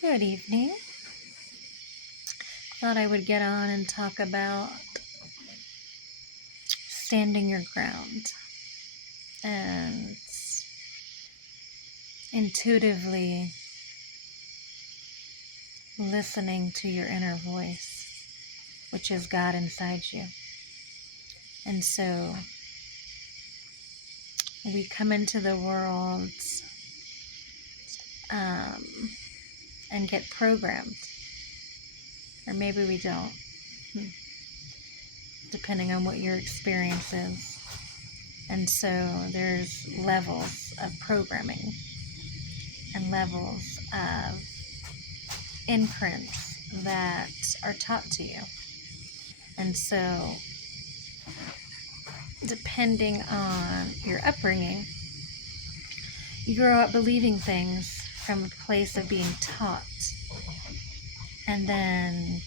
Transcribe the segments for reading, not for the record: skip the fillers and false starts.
Good evening. Thought I would get on and talk about standing your ground and intuitively listening to your inner voice, which is God inside you. And so we come into the world um, and get programmed, or maybe we don't, depending on what your experience is. And so there's levels of programming and levels of imprints that are taught to you. And so, depending on your upbringing, you grow up believing things from a place of being taught. And then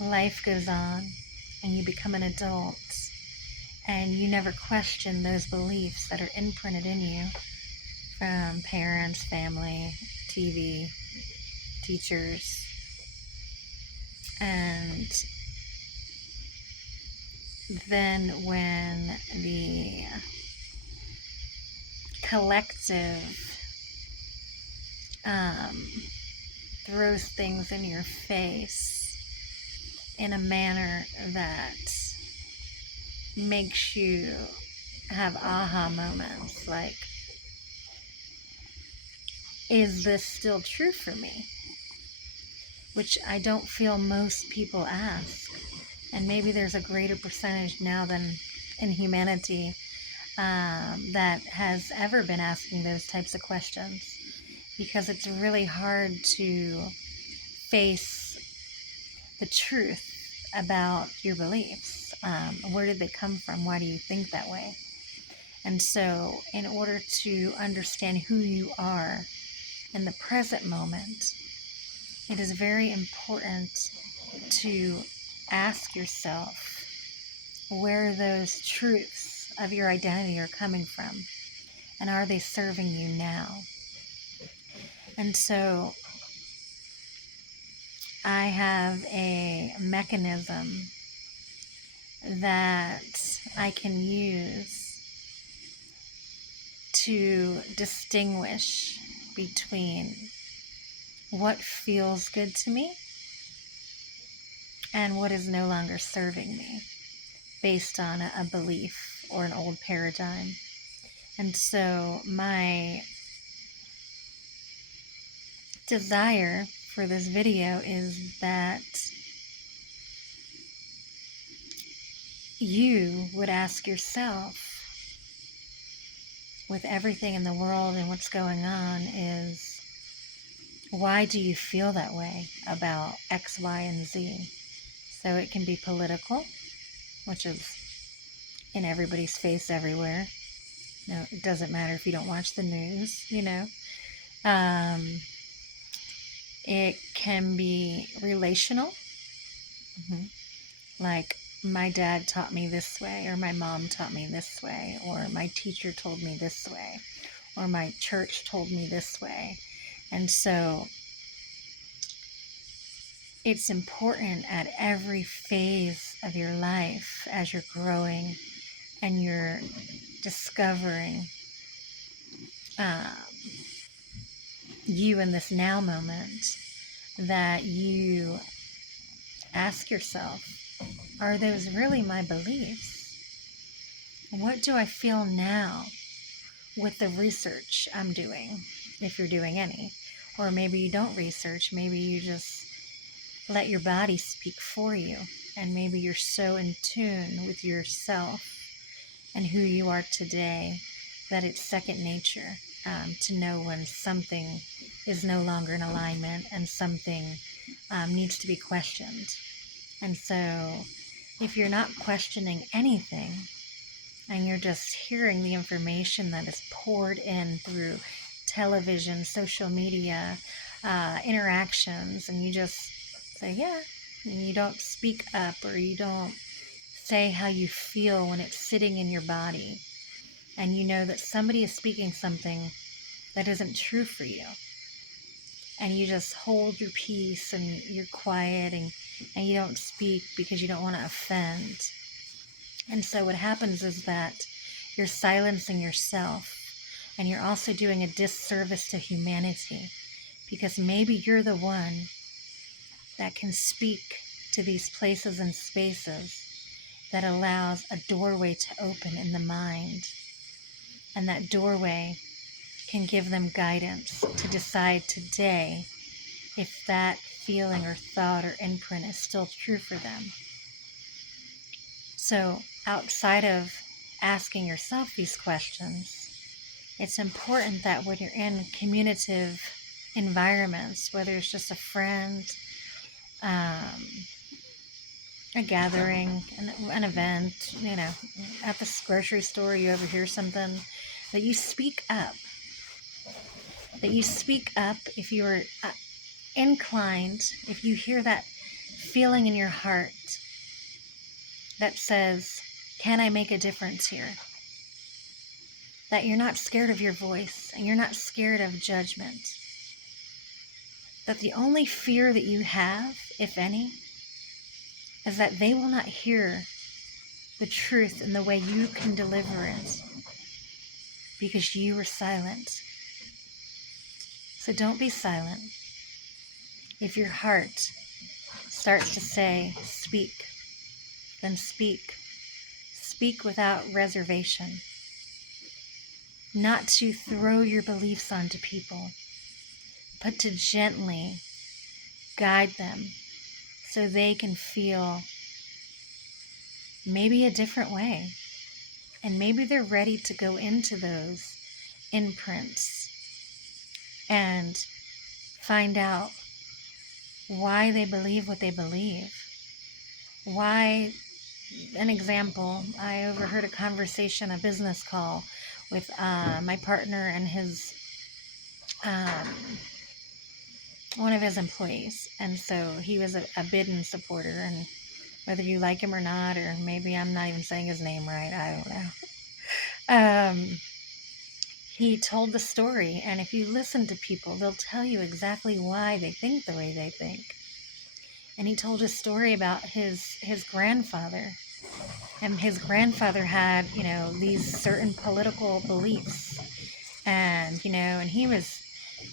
life goes on, and you become an adult, and you never question those beliefs that are imprinted in you from parents, family, TV, teachers. And then when the collective um, throws things in your face in a manner that makes you have aha moments like, is this still true for me? Which I don't feel most people ask. And maybe there's a greater percentage now than in humanity that has ever been asking those types of questions, because it's really hard to face the truth about your beliefs. Where did they come from? Why do you think that way? And so, in order to understand who you are in the present moment, it is very important to ask yourself where those truths of your identity are coming from, and are they serving you now? And so, I have a mechanism that I can use to distinguish between what feels good to me and what is no longer serving me based on a belief or an old paradigm. And so my desire for this video is that you would ask yourself, with everything in the world and what's going on, is why do you feel that way about X, Y, and Z? So it can be political, which is in everybody's face everywhere. No, it doesn't matter if you don't watch the news, It can be relational. Like, my dad taught me this way, or my mom taught me this way, or my teacher told me this way, or my church told me this way. And so it's important at every phase of your life, as you're growing and you're discovering you in this now moment, that you ask yourself, are those really my beliefs? What do I feel now with the research I'm doing, if you're doing any? Or maybe you don't research, maybe you just let your body speak for you, and maybe you're so in tune with yourself and who you are today that it's second nature to know when something is no longer in alignment and something needs to be questioned. And so if you're not questioning anything, and you're just hearing the information that is poured in through television, social media, interactions, and you just say, yeah, and you don't speak up, or you don't say how you feel when it's sitting in your body, and you know that somebody is speaking something that isn't true for you, and you just hold your peace and you're quiet, and you don't speak because you don't want to offend. And so what happens is that you're silencing yourself, and you're also doing a disservice to humanity, because maybe you're the one that can speak to these places and spaces that allows a doorway to open in the mind. And that doorway can give them guidance to decide today if that feeling or thought or imprint is still true for them. So outside of asking yourself these questions, it's important that when you're in communicative environments, whether it's just a friend, a gathering, an event, at the grocery store, you overhear something, that you speak up. That you speak up if you're inclined, if you hear that feeling in your heart that says, can I make a difference here? That you're not scared of your voice, and you're not scared of judgment. That the only fear that you have, if any, is that they will not hear the truth in the way you can deliver it because you were silent. So don't be silent. If your heart starts to say, speak, then speak. Speak without reservation. Not to throw your beliefs onto people, but to gently guide them so they can feel maybe a different way. And maybe they're ready to go into those imprints and find out why they believe what they believe. Why, an example, I overheard a conversation, a business call with my partner and his one of his employees. And so he was a Biden supporter, and whether you like him or not, or maybe I'm not even saying his name right, I don't know. He told the story, and if you listen to people, they'll tell you exactly why they think the way they think. And he told a story about his grandfather. And his grandfather had, these certain political beliefs. And he was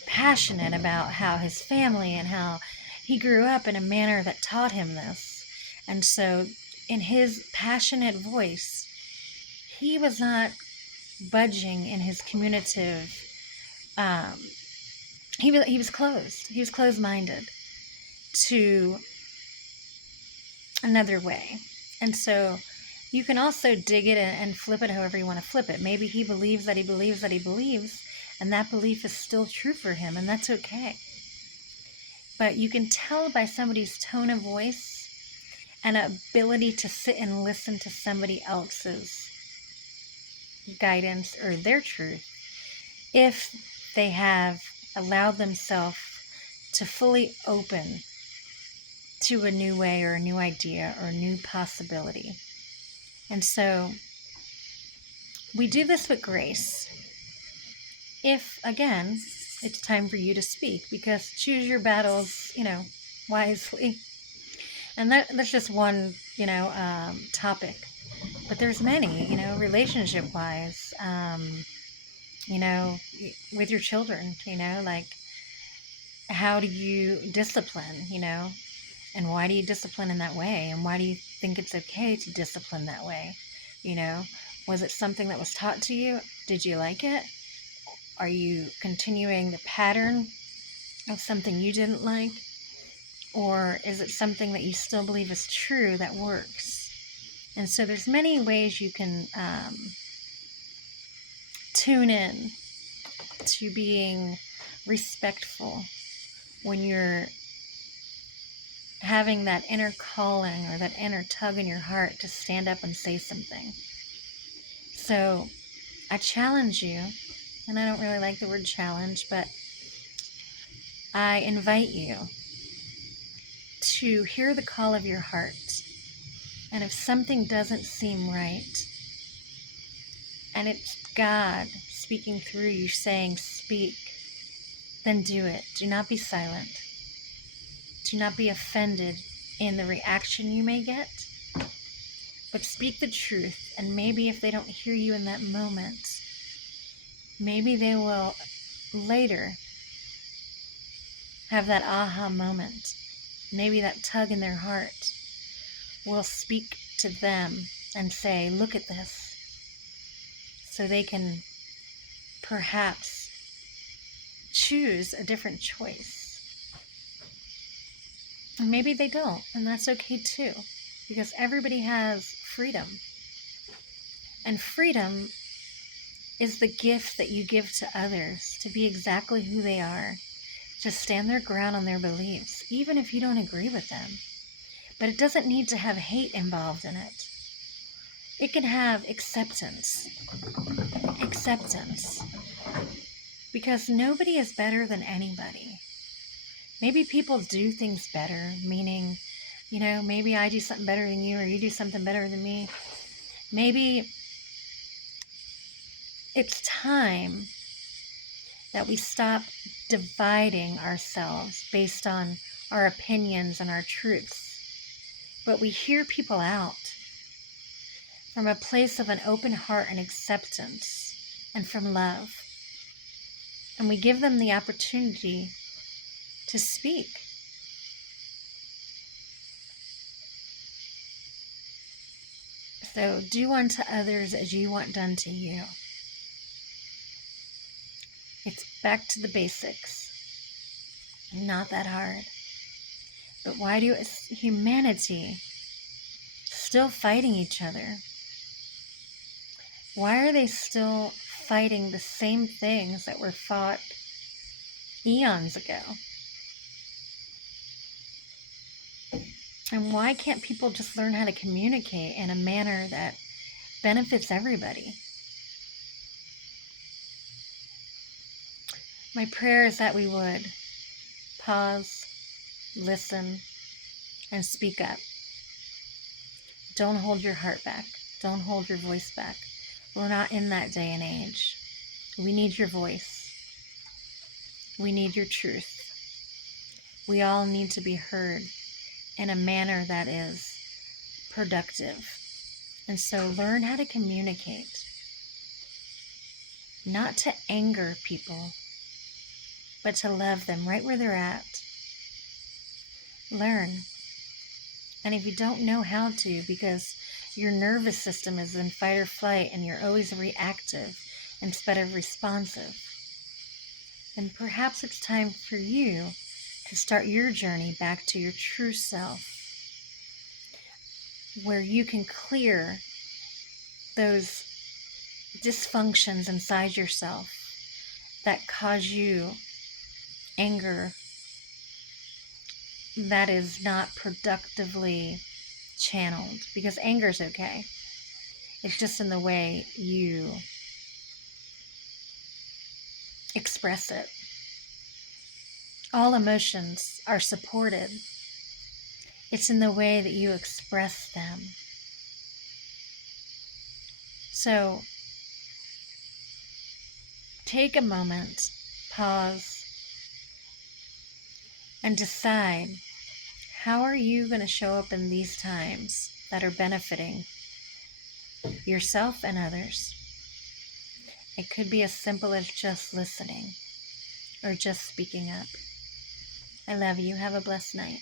passionate about how his family and how he grew up in a manner that taught him this. And so in his passionate voice, he was not budging in his communicative, he was closed. He was closed-minded to another way. And so you can also dig it and flip it however you want to flip it. Maybe he believes that he believes that he believes, and that belief is still true for him, and that's okay. But you can tell by somebody's tone of voice and ability to sit and listen to somebody else's guidance or their truth if they have allowed themselves to fully open to a new way or a new idea or a new possibility. And so we do this with grace. If, again, it's time for you to speak, because choose your battles, wisely. And that's just one, topic. But there's many, relationship-wise, with your children, like how do you discipline, and why do you discipline in that way? And why do you think it's okay to discipline that way? Was it something that was taught to you? Did you like it? Are you continuing the pattern of something you didn't like? Or is it something that you still believe is true that works? And so there's many ways you can tune in to being respectful when you're having that inner calling or that inner tug in your heart to stand up and say something. So I challenge you, and I don't really like the word challenge, but I invite you to hear the call of your heart. And if something doesn't seem right, and it's God speaking through you saying, speak, then do it. Do not be silent. Do not be offended in the reaction you may get, but speak the truth. And maybe if they don't hear you in that moment, maybe they will later have that aha moment. Maybe that tug in their heart will speak to them and say, look at this. So they can perhaps choose a different choice. And maybe they don't, and that's okay too, because everybody has freedom. And freedom is the gift that you give to others to be exactly who they are, to stand their ground on their beliefs, even if you don't agree with them. But it doesn't need to have hate involved in it. It can have acceptance. Acceptance. Because nobody is better than anybody. Maybe people do things better, meaning, maybe I do something better than you, or you do something better than me. Maybe it's time that we stop dividing ourselves based on our opinions and our truths, but we hear people out from a place of an open heart and acceptance and from love. And we give them the opportunity to speak. So do unto others as you want done to you. It's back to the basics. Not that hard. But why do humanity still fighting each other? Why are they still fighting the same things that were fought eons ago? And why can't people just learn how to communicate in a manner that benefits everybody? My prayer is that we would pause, listen, and speak up. Don't hold your heart back. Don't hold your voice back. We're not in that day and age. We need your voice. We need your truth. We all need to be heard in a manner that is productive. And so learn how to communicate. Not to anger people, but to love them right where they're at. Learn. And if you don't know how to, because your nervous system is in fight or flight and you're always reactive instead of responsive, then perhaps it's time for you to start your journey back to your true self, where you can clear those dysfunctions inside yourself that cause you anger that is not productively channeled, because anger is okay. It's just in the way you express it. All emotions are supported. It's in the way that you express them. So take a moment, pause, and decide, how are you going to show up in these times that are benefiting yourself and others? It could be as simple as just listening or just speaking up. I love you. Have a blessed night.